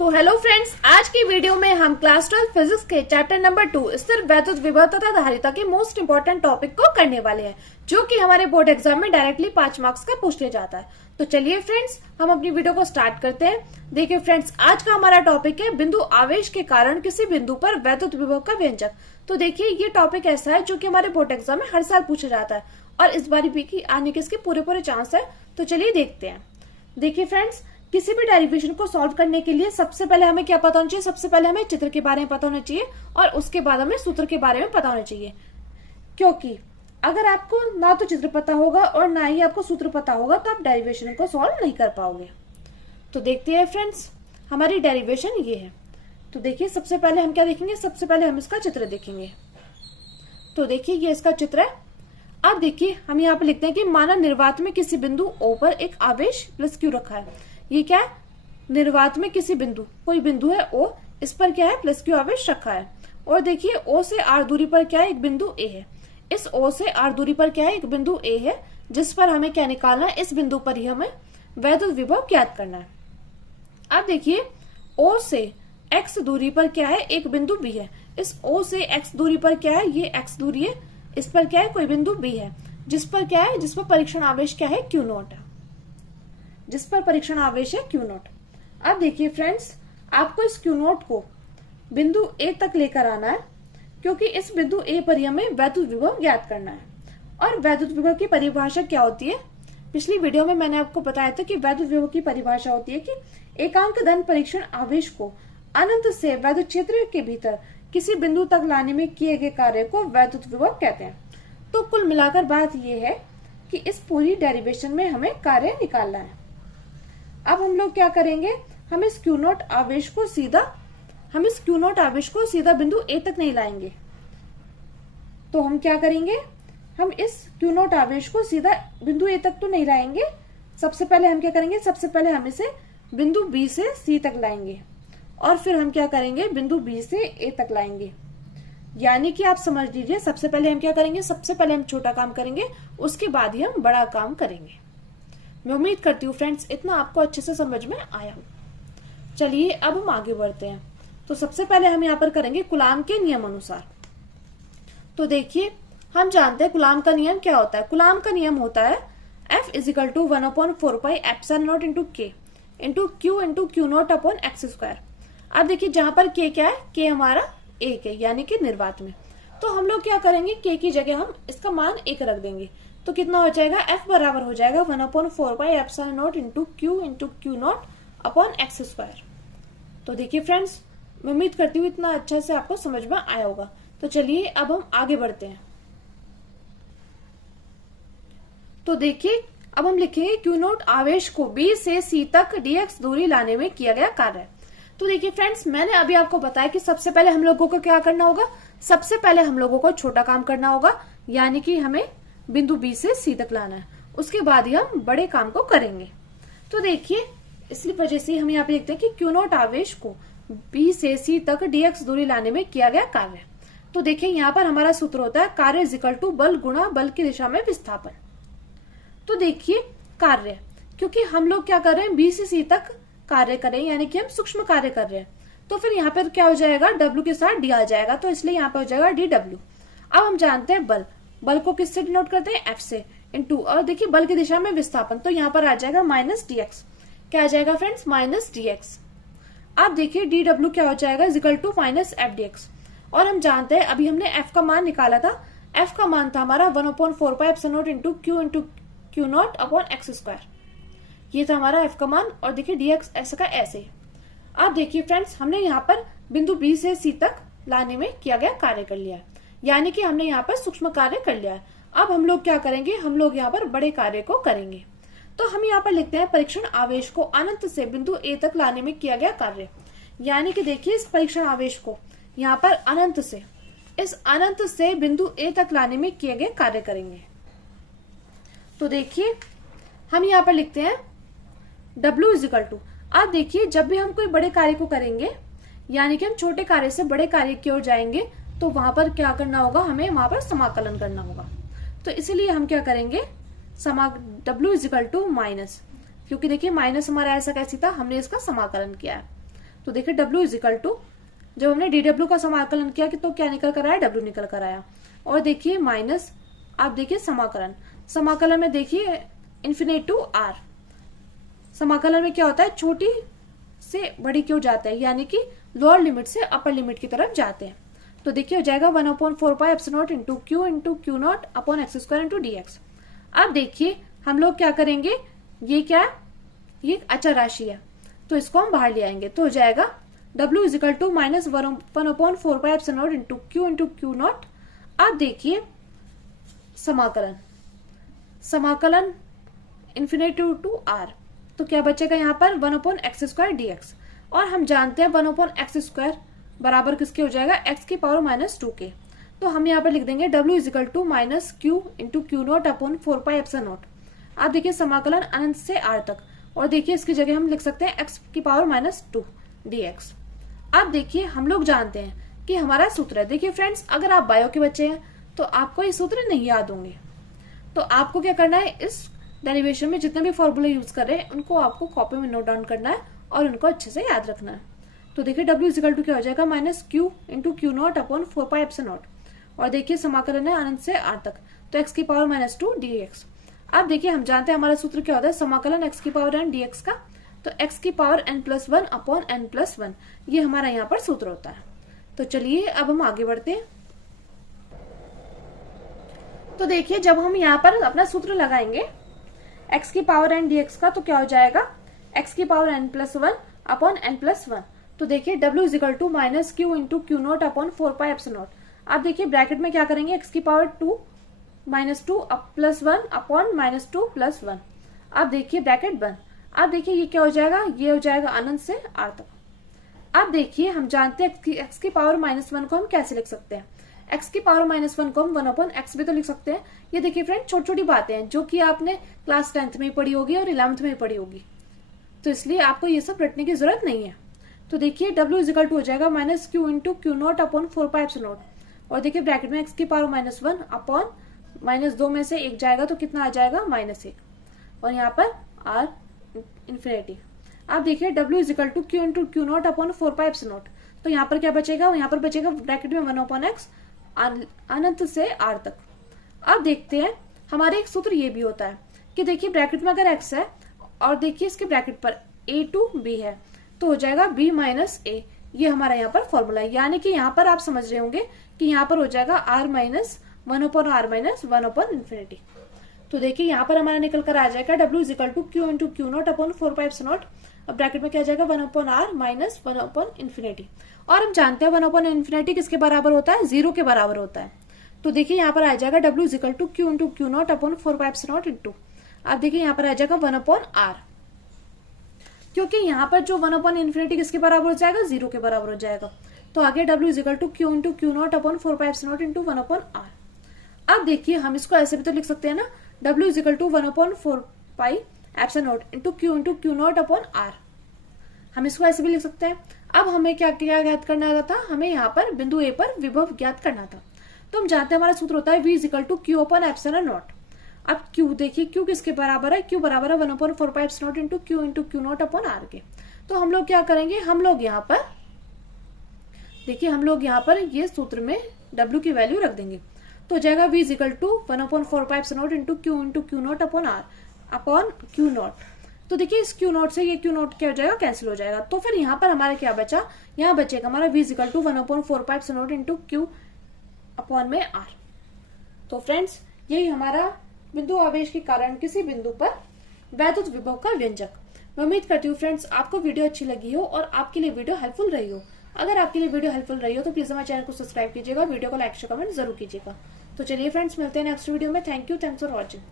तो hello friends, आज की वीडियो में हम क्लास 12 फिजिक्स के चैप्टर नंबर 2 स्थिर वैद्युत विभव तथा धारिता के मोस्ट इंपोर्टेंट टॉपिक को करने वाले हैं, जो कि हमारे बोर्ड एग्जाम में डायरेक्टली 5 मार्क्स का पूछ लिया जाता है। तो चलिए फ्रेंड्स, हम अपनी वीडियो को स्टार्ट करते हैं। देखिए फ्रेंड्स, आज का हमारा टॉपिक है बिंदु आवेश के कारण किसी बिंदु पर वैद्युत विभव का व्यंजक। तो देखिए, ये टॉपिक ऐसा है जो कि हमारे बोर्ड एग्जाम में हर साल पूछा जाता है और इस बार भी आने के इसके पूरे चांस है। तो चलिए देखते हैं। देखिए फ्रेंड्स, किसी भी डेरिवेशन को सॉल्व करने के लिए सबसे पहले हमें क्या पता होना चाहिए? सबसे पहले हमें चित्र के बारे में पता होना चाहिए और उसके बाद हमें सूत्र के बारे में पता होना चाहिए। क्योंकि अगर आपको ना तो चित्र पता होगा और ना ही आपको सूत्र पता होगा तो आप डेरिवेशन को सॉल्व नहीं कर पाओगे। तो देखते हैं फ्रेंड्स, हमारी डेरिवेशन ये है। तो देखिए, सबसे पहले हम क्या देखेंगे? सबसे पहले हम इसका चित्र देखेंगे। तो देखिए, ये इसका चित्र है। अब देखिए, हम यहाँ पे लिखते हैं कि माना निर्वात में किसी बिंदु O पर एक आवेश प्लस Q रखा है। ये क्या है? निर्वात में किसी बिंदु, कोई बिंदु है O, इस पर क्या है? प्लस Q आवेश रखा है। और देखिए, O से R दूरी पर क्या है? एक बिंदु A है। इस O से R दूरी पर क्या है? एक बिंदु A है, जिस पर हमें क्या निकालना है? इस बिंदु पर ही हमें वैद्युत विभव ज्ञात करना है। अब देखिए, O से X दूरी पर क्या है? एक बिंदु B है। इस O से X दूरी पर क्या है? ये X दूरी है, इस पर क्या है? कोई बिंदु B है, जिस पर क्या है? जिस पर परीक्षण आवेश क्या है? Q नॉट है। जिस पर परीक्षण आवेश है Q नॉट। अब देखिए फ्रेंड्स, आपको इस Q नॉट को बिंदु A तक लेकर आना है, क्योंकि इस बिंदु A पर हमें वैद्युत विभव ज्ञात करना है। और वैद्युत विभव की परिभाषा क्या होती है? पिछली वीडियो में मैंने आपको बताया था कि वैद्युत विभव की परिभाषा होती है कि एकांक धन परीक्षण आवेश को अनंत से वैद्युत क्षेत्र के भीतर किसी बिंदु तक लाने में किए गए कार्य को वैद्युत विभव कहते हैं। तो कुल मिलाकर बात यह है कि इस पूरी डेरिवेशन में हमें कार्य निकालना है। अब हम लोग क्या करेंगे? हम इस Q नॉट आवेश को सीधा बिंदु A तक नहीं लाएंगे। तो हम क्या करेंगे? हम इस Q नॉट आवेश को सीधा बिंदु A तक तो नहीं लाएंगे। सबसे पहले हम क्या करेंगे? सबसे पहले हम इसे बिंदु B से C तक लाएंगे और फिर हम क्या करेंगे? बिंदु B से A तक लाएंगे। यानी कि आप समझ लीजिए, सबसे पहले हम क्या करेंगे? सबसे पहले हम छोटा काम करेंगे, उसके बाद ही हम बड़ा काम करेंगे। मैं उम्मीद करती हूँ फ्रेंड्स, इतना आपको अच्छे से समझ में आया हो। चलिए अब हम आगे बढ़ते हैं। तो सबसे पहले हम यहाँ पर करेंगे कूलाम के नियम अनुसार। तो देखिए, हम जानते हैं कूलाम का नियम क्या होता है। कूलाम का नियम होता है F = 1/4πε0 into K into Q into Q not upon X square. अब देखिए, जहां पर K क्या है? K हमारा 1 है, यानी कि निर्वात में। तो हम लोग क्या करेंगे? K की जगह हम इसका मान 1 रख देंगे। तो कितना हो जाएगा? F बराबर हो जाएगा 1/4πε0 into Q not upon X square. तो देखिए फ्रेंड्स, मैं उम्मीद करती हूँ इतना अच्छा से आपको समझ में आया होगा। तो चलिए अब हम आगे बढ़ते हैं। तो देखिए, अब हम लिखेंगे Q नॉट आवेश को B से C तक dx दूरी लाने में किया गया कार्य। तो देखिए फ्रेंड्स, मैंने अभी आपको बताया कि सबसे पहले हम लोगों को क्या करना होगा? सबसे पहले हम लोगों को छोटा काम करना होगा, यानी कि हमें बिंदु B से C तक लाना है। उसके बाद ही हम बड़े काम को करेंगे। तो देखिए, इसलिए वजह से हम यहाँ पे देखते हैं कि Q नॉट आवेश को B से C तक dx दूरी लाने में किया गया कार्य। तो देखिए, यहाँ पर हमारा सूत्र होता है कार्य = बल गुणा बल की दिशा में विस्थापन। तो देखिए, कार्य, क्योंकि हम लोग क्या कर रहे हैं? B से C तक कार्य करें, यानी कि हम सूक्ष्म कार्य कर रहे हैं। तो फिर यहाँ पर क्या हो जाएगा? W के साथ D आ जाएगा, तो इसलिए यहाँ पे हो जाएगा dW। अब हम जानते हैं बल को किससे डिनोट करते हैं? F से, इंटू, और देखिए बल की दिशा में विस्थापन, तो यहाँ पर आ जाएगा -dx। क्या आ जाएगा फ्रेंड्स? -dx। अब देखिए, dW क्या हो जाएगा? = -Fdx। और हम जानते हैं, अभी हमने F का मान निकाला था। F का मान था हमारा 1/4πε0 into Q not upon X square. ये था हमारा F का मान। और देखिए dx ऐसा का ऐसे। अब देखिए फ्रेंड्स, हमने यहाँ पर बिंदु B से C तक लाने में किया गया कार्य कर लिया है, यानी कि हमने यहाँ पर सूक्ष्म कार्य कर लिया है। अब हम लोग क्या करेंगे? हम लोग यहाँ पर बड़े कार्य को करेंगे। तो हम यहाँ पर लिखते हैं परीक्षण आवेश को अनंत से बिंदु A तक लाने में किया गया कार्य। यानी कि देखिए, इस परीक्षण आवेश को यहाँ पर अनंत से बिंदु A तक लाने में किए गए कार्य करेंगे। तो देखिए, हम यहाँ पर लिखते हैं W = अब देखिए, जब भी हम कोई बड़े कार्य को करेंगे, यानी कि हम छोटे कार्य से बड़े कार्य की ओर जाएंगे, तो वहां पर क्या करना होगा? हमें वहां पर समाकलन करना होगा। तो इसीलिए हम क्या करेंगे? W = माइनस, क्योंकि देखिए माइनस हमारा ऐसा कैसी था? हमने इसका समाकलन किया है। तो देखिए W इज इक्वल टू, जब हमने DW का समाकलन किया कि तो क्या निकल कर आया, W निकल कर आया। और देखिए माइनस, आप देखिए समाकलन, समाकलन में देखिए इन्फिनिटी टू R, समाकलन में क्या होता है, छोटी से बड़ी क्यों जाते हैं, यानी कि लोअर लिमिट से अपर लिमिट की तरफ जाते हैं। तो देखिए हो जाएगा 1/4πε0 into Q into Q not upon X square into D X. अब देखिए हम लोग क्या करेंगे, ये क्या है, ये अचर राशि है, तो इसको हम बाहर ले आएंगे। तो हो जाएगा W is equal to minus 1/4πε0 into Q not. अब देखिए समाकलन, समाकलन इन्फिनिटी टू R, तो क्या बचेगा यहाँ पर 1/x² dx। और हम जानते हैं 1/x² बराबर किसके हो जाएगा, x की पावर -2 के। तो हम यहाँ पर लिख देंगे W is equal to minus Q into Q not upon 4πε0। आप देखिए समाकलन अनंत से R तक, और देखिए इसकी जगह हम लिख सकते हैं x की पावर -2 dx। अब देखिए हम लोग जानते हैं कि हमारा सूत्र है, देखिए फ्रेंड्स अगर आप बायो के बच्चे हैं तो आपको ये सूत्र नहीं याद होंगे, तो आपको क्या करना है, इस डेरिवेशन में जितने भी फॉर्मूले यूज कर रहे हैं उनको आपको कॉपी में नोट डाउन करना है और उनको अच्छे से याद रखना है। तो देखिए W इज इक्वल टू क्या हो जाएगा, minus Q into Q not upon 4πε0। और देखिए समाकलन है अनंत से R तक, तो x की पावर -2 dx। अब देखिए हम जानते हैं हमारा सूत्र क्या होता है, समाकलन x की पावर n dx का, तो x की पावर n+1 अपॉन n+1, ये हमारा यहाँ पर सूत्र होता है। तो चलिए अब हम आगे बढ़ते हैं। तो देखिए जब हम यहाँ पर अपना सूत्र लगाएंगे x की पावर n dx का, तो क्या हो जाएगा, x की पावर n+1 अपॉन n+1। तो देखिए W is equal to minus Q into Q not upon 4πε0। आप देखिए ब्रैकेट में क्या करेंगे, x की पावर 2 -2 +1 अपॉन -2 +1। आप देखिए ब्रैकेट बंद। अब देखिए ये क्या हो जाएगा, ये हो जाएगा अनंत से R तक। अब देखिए हम जानते हैं x की पावर -1 को हम कैसे लिख सकते हैं, x की पावर -1 को हम 1/x भी तो लिख सकते हैं। ये देखिए फ्रेंड छोटी छोटी बातें हैं जो कि आपने क्लास 10th में पढ़ी होगी और 11th में पढ़ी होगी, तो इसलिए आपको ये सब रटने की जरूरत नहीं है। तो देखिए W इज इक्वल टू हो जाएगा minus Q into Q not upon 4πε0। और देखिए ब्रैकेट में x की पावर -1 अपॉन -2 में से 1 जाएगा तो कितना आ जाएगा, -1, और यहाँ पर R इन्फिनिटी। आप देखिए W is equal to Q into Q not upon 4πε0, तो यहाँ पर क्या बचेगा, यहाँ पर बचेगा ब्रैकेट में 1/x अनंत से R तक। अब देखते हैं हमारे एक सूत्र ये भी होता है कि देखिए ब्रैकेट में अगर x है और देखिए इसके ब्रैकेट पर a टू b है, तो हो जाएगा b - a। ये हमारा यहाँ पर फॉर्मूला है, यानी कि यहाँ पर आप समझ रहे होंगे कि यहाँ पर हो जाएगा R - 1/R - 1/∞। तो देखिए यहाँ पर हमारा निकल कर आ जाएगा W is equal to Q into Q not upon 4πε0। अब ब्रैकेट में क्या जाएगा 1/R - 1/∞। और हम जानते हैं 1/∞ किसके बराबर होता है, 0 के बराबर होता है। तो देखिए यहाँ पर आ जाएगा W is equal to Q into Q not upon 4πε0 into, आप देखिए यहाँ पर आ जाएगा 1/R, क्योंकि यहाँ पर जो 1/∞ किसके बराबर हो जाएगा, 0 के बराबर हो जाएगा। तो आगे W is equal to Q into Q not upon 4πε0 into 1/R। अब देखिए हम इसको ऐसे भी तो लिख सकते हैं ना, W is equal to 1/4πε0 into Q not upon R। हम इसको ऐसे भी लिख सकते हैं। अब हमें क्या क्या ज्ञात करना था, हमें यहाँ पर बिंदु A पर विभव ज्ञात करना था। तो हम जानते हैं हमारा सूत्र होता है V is equal to Q upon epsilon naught. अब Q देखिए Q किसके बराबर है, Q बराबर है 1/4πε0 into Q not upon R के। तो हम लोग क्या करेंगे, हम लोग यहाँ पर देखिए हम लोग यहाँ पर ये सूत्र में W की वैल्यू रख देंगे। तो हो जाएगा V is equal to 1/4πε0 into Q not upon R upon Q not. तो देखिए इस क्यू नॉट से ये क्यू नॉट क्या हो जाएगा, कैंसिल हो जाएगा। तो फिर यहाँ पर हमारा क्या बचा, यहाँ बचेगा हमारा V is equal to 1/4πε0 into Q upon में R। तो फ्रेंड्स यही हमारा बिंदु आवेश के कारण किसी बिंदु पर वैद्युत विभव का व्यंजक। मैं उम्मीद करती हूँ फ्रेंड्स आपको वीडियो अच्छी लगी हो और आपके लिए वीडियो हेल्पफुल रही हो। अगर आपके लिए वीडियो हेल्पफुल रही हो तो प्लीज हमारे चैनल को सब्सक्राइब कीजिएगा, वीडियो को लाइक शेयर कमेंट जरूर कीजिएगा। तो चलिए फ्रेंड्स मिलते हैं नेक्स्ट वीडियो में। Thank you, thanks for watching.